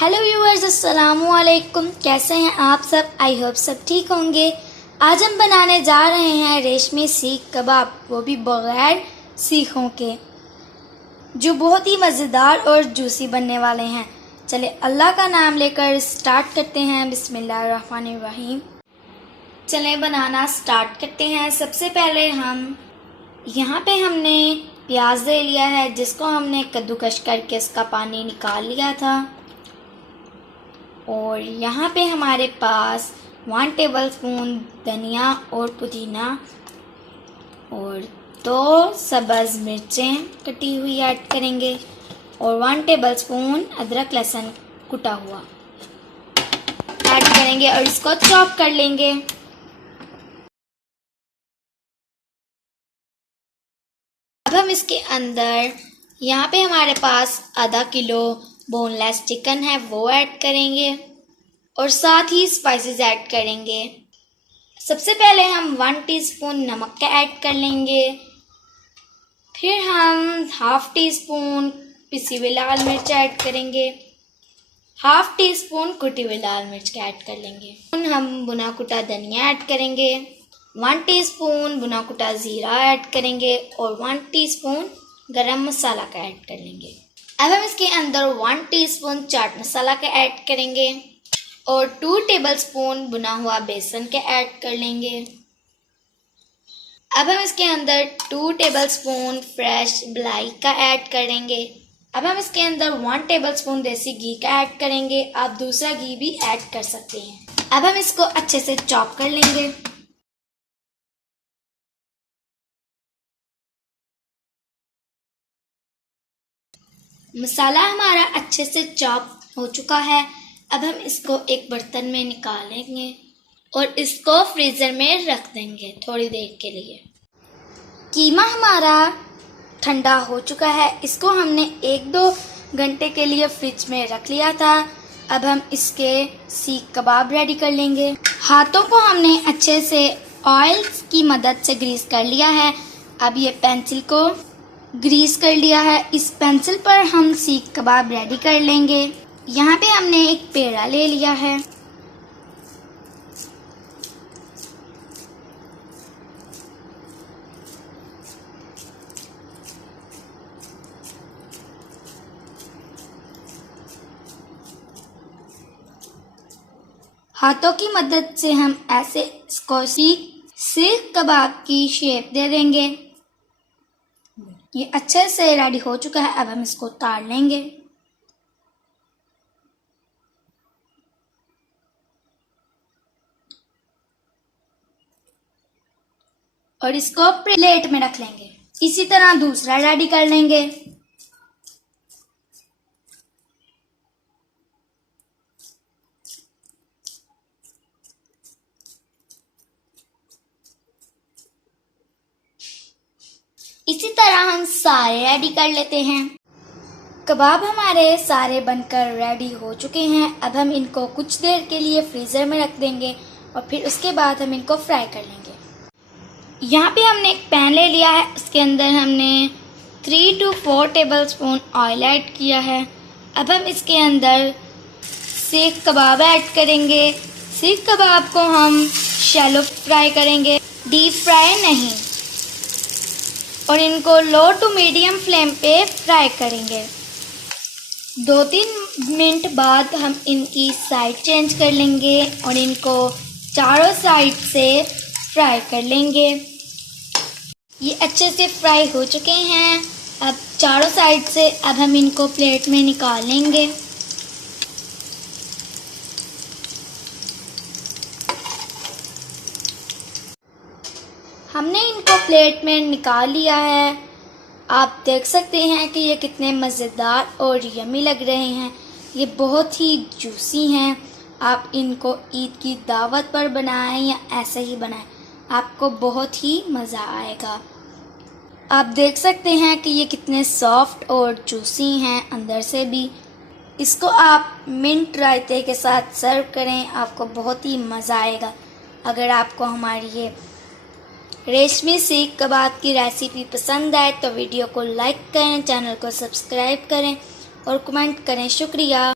Hello viewers, अस्सलामु अलैकुम। कैसे हैं आप सब? आई होप सब ठीक होंगे। आज हम बनाने जा रहे हैं रेशमी सीख कबाब, वो भी बगैर सीखों के, जो बहुत ही मज़ेदार और जूसी बनने वाले हैं। चले अल्लाह का नाम लेकर स्टार्ट करते हैं। बिस्मिल्लाहिर्रहमानिर्रहीम। चले बनाना स्टार्ट करते हैं। सबसे पहले यहाँ पे हमने प्याज ले लिया है, जिसको हमने कद्दूकश करके इसका पानी निकाल लिया था। और यहाँ पे हमारे पास 1 टेबलस्पून धनिया और पुदीना और 2 सब्ज़ मिर्चें कटी हुई ऐड करेंगे और 1 टेबलस्पून अदरक लहसुन कुटा हुआ ऐड करेंगे और इसको चॉप कर लेंगे। अब हम इसके अंदर यहाँ पे हमारे पास आधा किलो बोनलेस चिकन है, वो ऐड करेंगे और साथ ही स्पाइसेस ऐड करेंगे। सबसे पहले हम 1 टीस्पून नमक का ऐड कर लेंगे। फिर हम 1/2 टीस्पून पिसी हुई लाल मिर्च ऐड करेंगे। 1/2 टीस्पून कुटी हुई लाल मिर्च का ऐड कर लेंगे। हम भुना कुटा धनिया ऐड करेंगे। 1 टीस्पून भुना कुटा ज़ीरा ऐड करेंगे और 1 टीस्पून गरम मसाला का ऐड कर लेंगे। अब हम इसके अंदर 1 टीस्पून चाट मसाला का ऐड करेंगे और 2 टेबलस्पून भुना हुआ बेसन का ऐड कर लेंगे। अब हम इसके अंदर 2 टेबलस्पून फ्रेश मलाई का ऐड करेंगे। अब हम इसके अंदर 1 टेबलस्पून देसी घी का ऐड करेंगे। आप दूसरा घी भी ऐड कर सकते हैं। अब हम इसको अच्छे से चॉप कर लेंगे। मसाला हमारा अच्छे से चॉप हो चुका है। अब हम इसको एक बर्तन में निकालेंगे और इसको फ्रीज़र में रख देंगे थोड़ी देर के लिए। कीमा हमारा ठंडा हो चुका है। इसको हमने 1-2 घंटे के लिए फ्रिज में रख लिया था। अब हम इसके सीख कबाब रेडी कर लेंगे। हाथों को हमने अच्छे से ऑयल की मदद से ग्रीस कर लिया है। अब ये पेंसिल को ग्रीस कर लिया है। इस पेंसिल पर हम सीख कबाब रेडी कर लेंगे। यहाँ पे हमने एक पेड़ा ले लिया है। हाथों की मदद से हम ऐसे इसको सीख कबाब की शेप दे देंगे। ये अच्छे से रेडी हो चुका है। अब हम इसको उतार लेंगे और इसको प्लेट में रख लेंगे। इसी तरह दूसरा रेडी कर लेंगे। इसी तरह हम सारे रेडी कर लेते हैं। कबाब हमारे सारे बनकर रेडी हो चुके हैं। अब हम इनको कुछ देर के लिए फ्रीज़र में रख देंगे और फिर उसके बाद हम इनको फ्राई कर लेंगे। यहाँ पे हमने एक पैन ले लिया है। उसके अंदर हमने 3 to 4 टेबलस्पून ऑयल ऐड किया है। अब हम इसके अंदर सीख कबाब ऐड करेंगे। सीख कबाब को हम शैलो फ्राई करेंगे, डीप फ्राई नहीं, और इनको लो टू मीडियम फ्लेम पे फ्राई करेंगे। 2-3 मिनट बाद हम इनकी साइड चेंज कर लेंगे और इनको चारों साइड से फ्राई कर लेंगे। ये अच्छे से फ्राई हो चुके हैं। अब चारों साइड से अब हम इनको प्लेट में निकाल लेंगे। हमने इनको प्लेट में निकाल लिया है। आप देख सकते हैं कि ये कितने मज़ेदार और यम्मी लग रहे हैं। ये बहुत ही जूसी हैं। आप इनको ईद की दावत पर बनाएं या ऐसे ही बनाएं, आपको बहुत ही मज़ा आएगा। आप देख सकते हैं कि ये कितने सॉफ्ट और जूसी हैं अंदर से भी। इसको आप मिंट रायते के साथ सर्व करें, आपको बहुत ही मज़ा आएगा। अगर आपको हमारी ये रेशमी सीख कबाब की रेसिपी पसंद आए तो वीडियो को लाइक करें, चैनल को सब्सक्राइब करें और कमेंट करें। शुक्रिया।